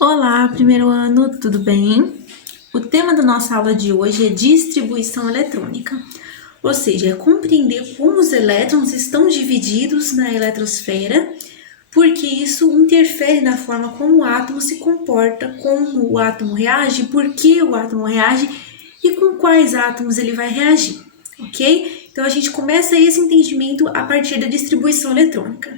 Olá, primeiro ano, tudo bem? O tema da nossa aula de hoje é distribuição eletrônica, ou seja, é compreender como os elétrons estão divididos na eletrosfera, porque isso interfere na forma como o átomo se comporta, como o átomo reage, por que o átomo reage e com quais átomos ele vai reagir, ok? Então a gente começa esse entendimento a partir da distribuição eletrônica.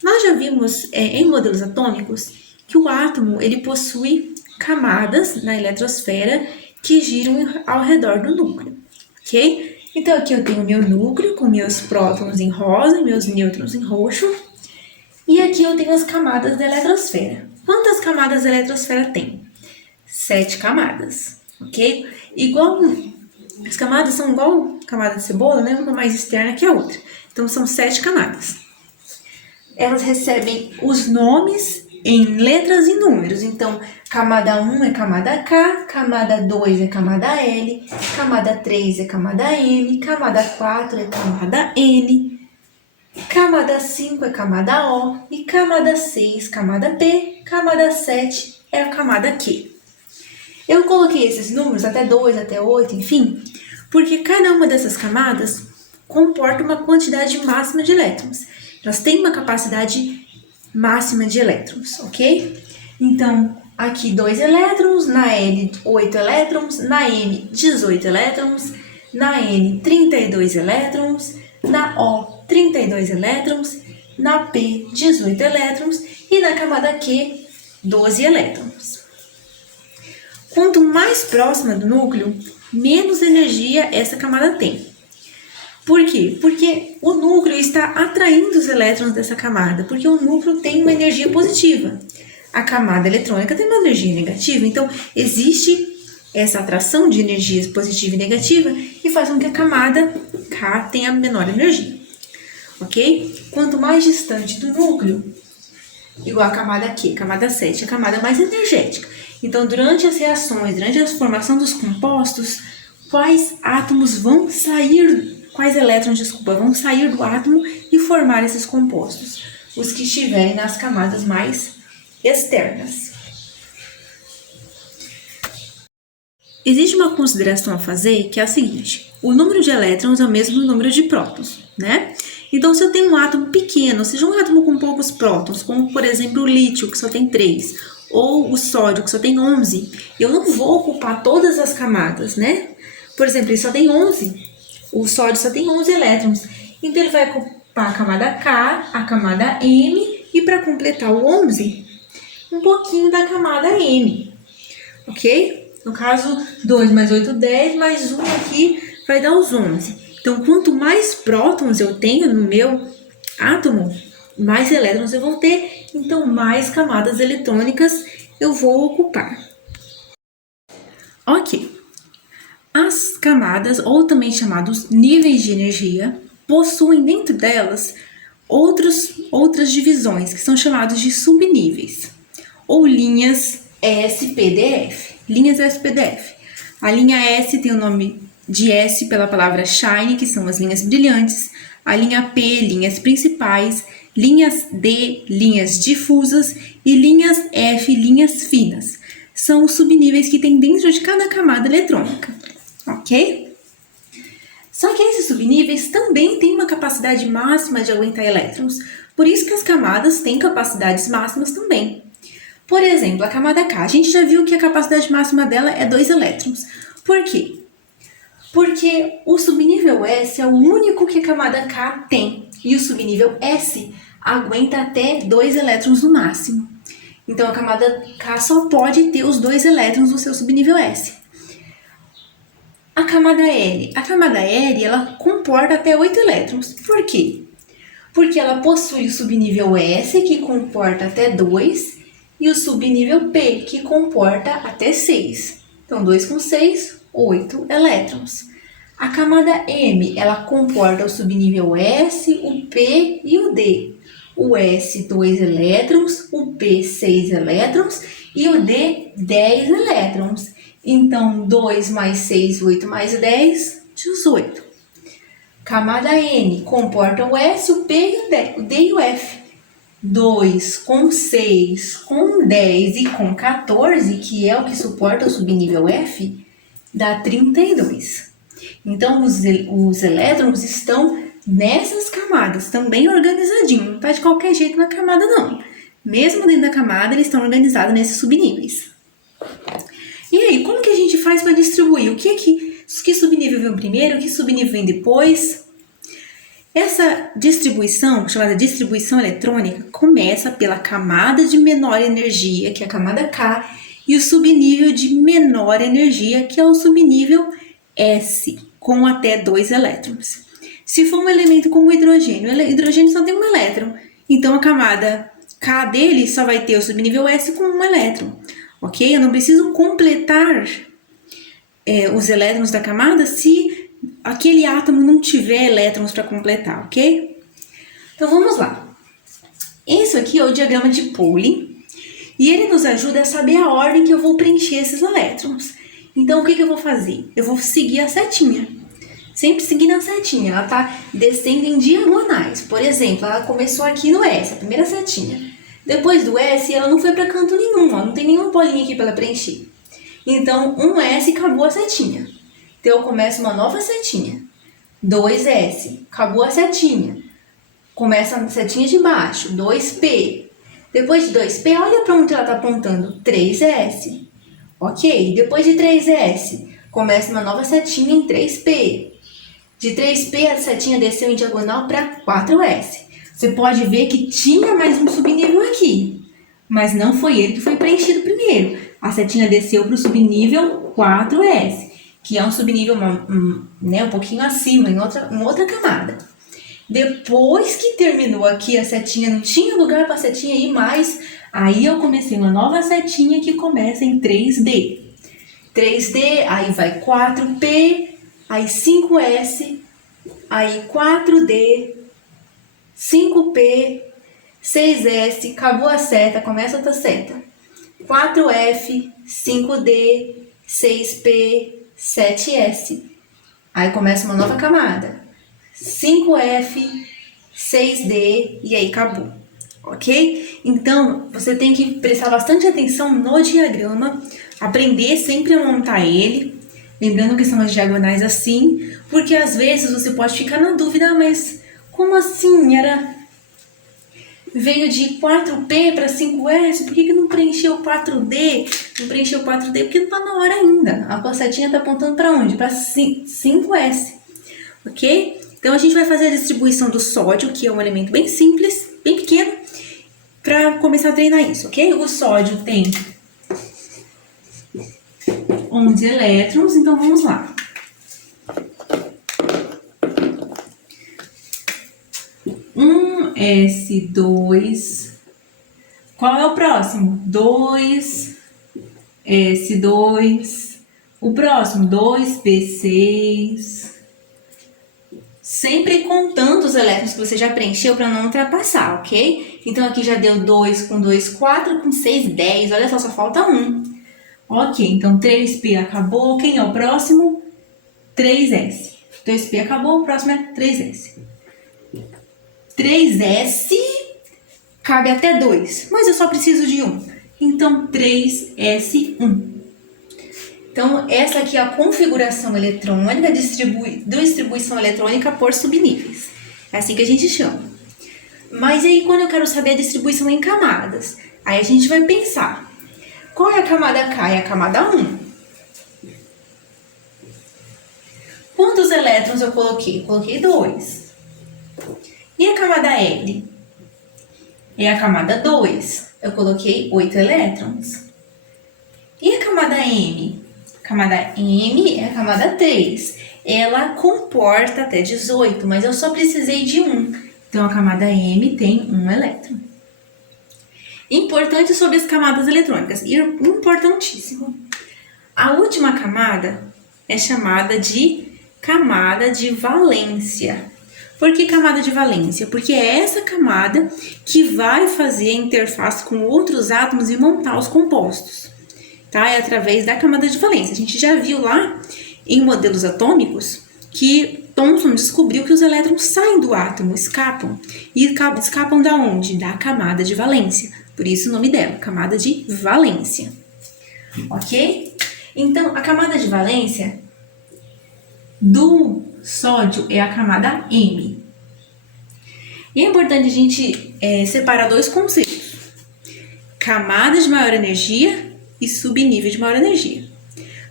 Nós já vimos em modelos atômicos que o átomo ele possui camadas na eletrosfera que giram ao redor do núcleo, ok? Então aqui eu tenho meu núcleo com meus prótons em rosa e meus nêutrons em roxo, e aqui eu tenho as camadas da eletrosfera. Quantas camadas a eletrosfera tem? 7 camadas, ok? Igual as camadas são igual camada de cebola, né? Uma mais externa que a outra. Então são 7 camadas. Elas recebem os nomes em letras e números. Então, camada 1 é camada K, camada 2 é camada L, camada 3 é camada M, camada 4 é camada N, camada 5 é camada O e camada 6, camada P, camada 7 é a camada Q. Eu coloquei esses números até 2, até 8, enfim, porque cada uma dessas camadas comporta uma quantidade máxima de elétrons. Elas têm uma capacidade máxima de elétrons, ok? Então, aqui 2 elétrons, na L 8 elétrons, na M 18 elétrons, na N 32 elétrons, na O 32 elétrons, na P 18 elétrons e na camada Q 12 elétrons. Quanto mais próxima do núcleo, menos energia essa camada tem. Por quê? Porque o núcleo está atraindo os elétrons dessa camada, porque o núcleo tem uma energia positiva. A camada eletrônica tem uma energia negativa, então existe essa atração de energias positiva e negativa e faz com que a camada K tenha menor energia, ok? Quanto mais distante do núcleo, igual a camada Q, camada 7, a camada mais energética. Então, durante as reações, durante a formação dos compostos, quais átomos vão sair, quais elétrons, desculpa, vão sair do átomo e formar esses compostos? Os que estiverem nas camadas mais externas. Existe uma consideração a fazer que é a seguinte: o número de elétrons é o mesmo número de prótons, né? Então, se eu tenho um átomo pequeno, ou seja, um átomo com poucos prótons, como por exemplo o lítio, que só tem 3, ou o sódio, que só tem 11, eu não vou ocupar todas as camadas, né? Por exemplo, ele só tem 11, o sódio só tem 11 elétrons, então ele vai ocupar a camada K, a camada M, e para completar o 11, um pouquinho da camada M, ok? No caso, 2 mais 8, 10, mais 1 aqui vai dar os 11. Então, quanto mais prótons eu tenho no meu átomo, mais elétrons eu vou ter, então mais camadas eletrônicas eu vou ocupar. Ok. As camadas, ou também chamados níveis de energia, possuem dentro delas outras divisões, que são chamadas de subníveis, ou linhas SPDF. Linhas SPDF. A linha S tem o nome de S pela palavra shine, que são as linhas brilhantes. A linha P, linhas principais. Linhas D, linhas difusas. E linhas F, linhas finas. São os subníveis que tem dentro de cada camada eletrônica, ok? Só que esses subníveis também têm uma capacidade máxima de aguentar elétrons. Por isso que as camadas têm capacidades máximas também. Por exemplo, a camada K, a gente já viu que a capacidade máxima dela é 2 elétrons. Por quê? Porque o subnível S é o único que a camada K tem, e o subnível S aguenta até 2 elétrons no máximo. Então, a camada K só pode ter os 2 elétrons do seu subnível S. A camada L ela comporta até 8 elétrons. Por quê? Porque ela possui o subnível S, que comporta até 2, e o subnível P, que comporta até 6. Então, 2 com 6, 8 elétrons. A camada M, ela comporta o subnível S, o P e o D. O S, 2 elétrons, o P, 6 elétrons e o D, 10 elétrons. Então, 2 mais 6, 8 mais 10, 18. Camada N comporta o S, o P e o D e o F. 2 com 6, com 10 e com 14, que é o que suporta o subnível F, dá 32. Então, os elétrons estão nessas camadas, estão bem organizadinhos, não está de qualquer jeito na camada não. Mesmo dentro da camada, eles estão organizados nesses subníveis. E aí, como que a gente faz para distribuir? Que subnível vem primeiro, que subnível vem depois? Essa distribuição, chamada distribuição eletrônica, começa pela camada de menor energia, que é a camada K, e o subnível de menor energia, que é o subnível S, com até 2 elétrons. Se for um elemento como o hidrogênio só tem um elétron, então a camada K dele só vai ter o subnível S com um elétron, ok? Eu não preciso completar os elétrons da camada se aquele átomo não tiver elétrons para completar, ok? Então vamos lá. Esse aqui é o diagrama de Pauling e ele nos ajuda a saber a ordem que eu vou preencher esses elétrons. Então o que eu vou fazer? Eu vou seguir a setinha. Sempre seguindo a setinha, ela está descendo em diagonais. Por exemplo, ela começou aqui no S, a primeira setinha. Depois do S, ela não foi para canto nenhum, ó, não tem nenhuma bolinha aqui para ela preencher. Então, um S acabou a setinha. Então, eu começo uma nova setinha. 2S, acabou a setinha. Começa a setinha de baixo, 2P. Depois de 2P, olha para onde ela está apontando, 3S. Ok, depois de 3S, começa uma nova setinha em 3P. De 3P, a setinha desceu em diagonal para 4S. Você pode ver que tinha mais um subnível aqui, mas não foi ele que foi preenchido primeiro. A setinha desceu para o subnível 4S, que é um subnível um pouquinho acima, em outra camada. Depois que terminou aqui, a setinha não tinha lugar para a setinha ir mais, aí eu comecei uma nova setinha que começa em 3D. 3D, aí vai 4P, aí 5S, aí 4D, 5P, 6S, acabou a seta, começa outra seta. 4F, 5D, 6P, 7S. Aí começa uma nova camada. 5F, 6D e aí acabou. Ok? Então, você tem que prestar bastante atenção no diagrama, aprender sempre a montar ele, lembrando que são as diagonais assim, porque às vezes você pode ficar na dúvida, mas como assim? Veio de 4P para 5S, por que não preencheu 4D? Não preencheu 4D porque não está na hora ainda. A setinha está apontando para onde? Para 5S, ok? Então a gente vai fazer a distribuição do sódio, que é um elemento bem simples, bem pequeno, para começar a treinar isso, ok? O sódio tem 11 elétrons, então vamos lá. S2. Qual é o próximo? 2S2. O próximo, 2P6. Sempre contando os elétrons que você já preencheu para não ultrapassar, ok? Então aqui já deu 2 com 2, 4, com 6, 10. Olha só falta 1. Ok, então 3P acabou. Quem é o próximo? 3S. 2P acabou, o próximo é 3S. 3S cabe até 2, mas eu só preciso de 1. Então, 3S1. Então, essa aqui é a configuração eletrônica, distribuição eletrônica por subníveis. É assim que a gente chama. Mas aí, quando eu quero saber a distribuição em camadas, aí a gente vai pensar. Qual é a camada K? É a camada 1. Quantos elétrons eu coloquei? Coloquei 2. E a camada L? É a camada 2. Eu coloquei 8 elétrons. E a camada M? A camada M é a camada 3. Ela comporta até 18, mas eu só precisei de 1. Então, a camada M tem 1 elétron. Importante sobre as camadas eletrônicas. Importantíssimo. A última camada é chamada de camada de valência. Por que camada de valência? Porque é essa camada que vai fazer a interface com outros átomos e montar os compostos, tá? É através da camada de valência. A gente já viu lá em modelos atômicos que Thomson descobriu que os elétrons saem do átomo, escapam. E escapam da onde? Da camada de valência. Por isso o nome dela, camada de valência. Ok? Então, a camada de valência do sódio é a camada M. E é importante a gente separar dois conceitos. Camada de maior energia e subnível de maior energia.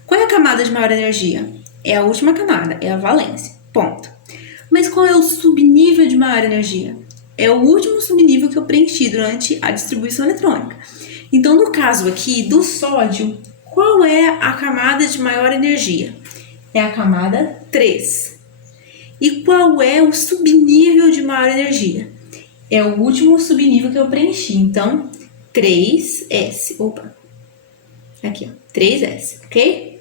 Qual é a camada de maior energia? É a última camada, é a valência. Ponto. Mas qual é o subnível de maior energia? É o último subnível que eu preenchi durante a distribuição eletrônica. Então, no caso aqui do sódio, qual é a camada de maior energia? É a camada 3. E qual é o subnível de maior energia? É o último subnível que eu preenchi. Então, 3S. Opa. Aqui, ó. 3S, ok?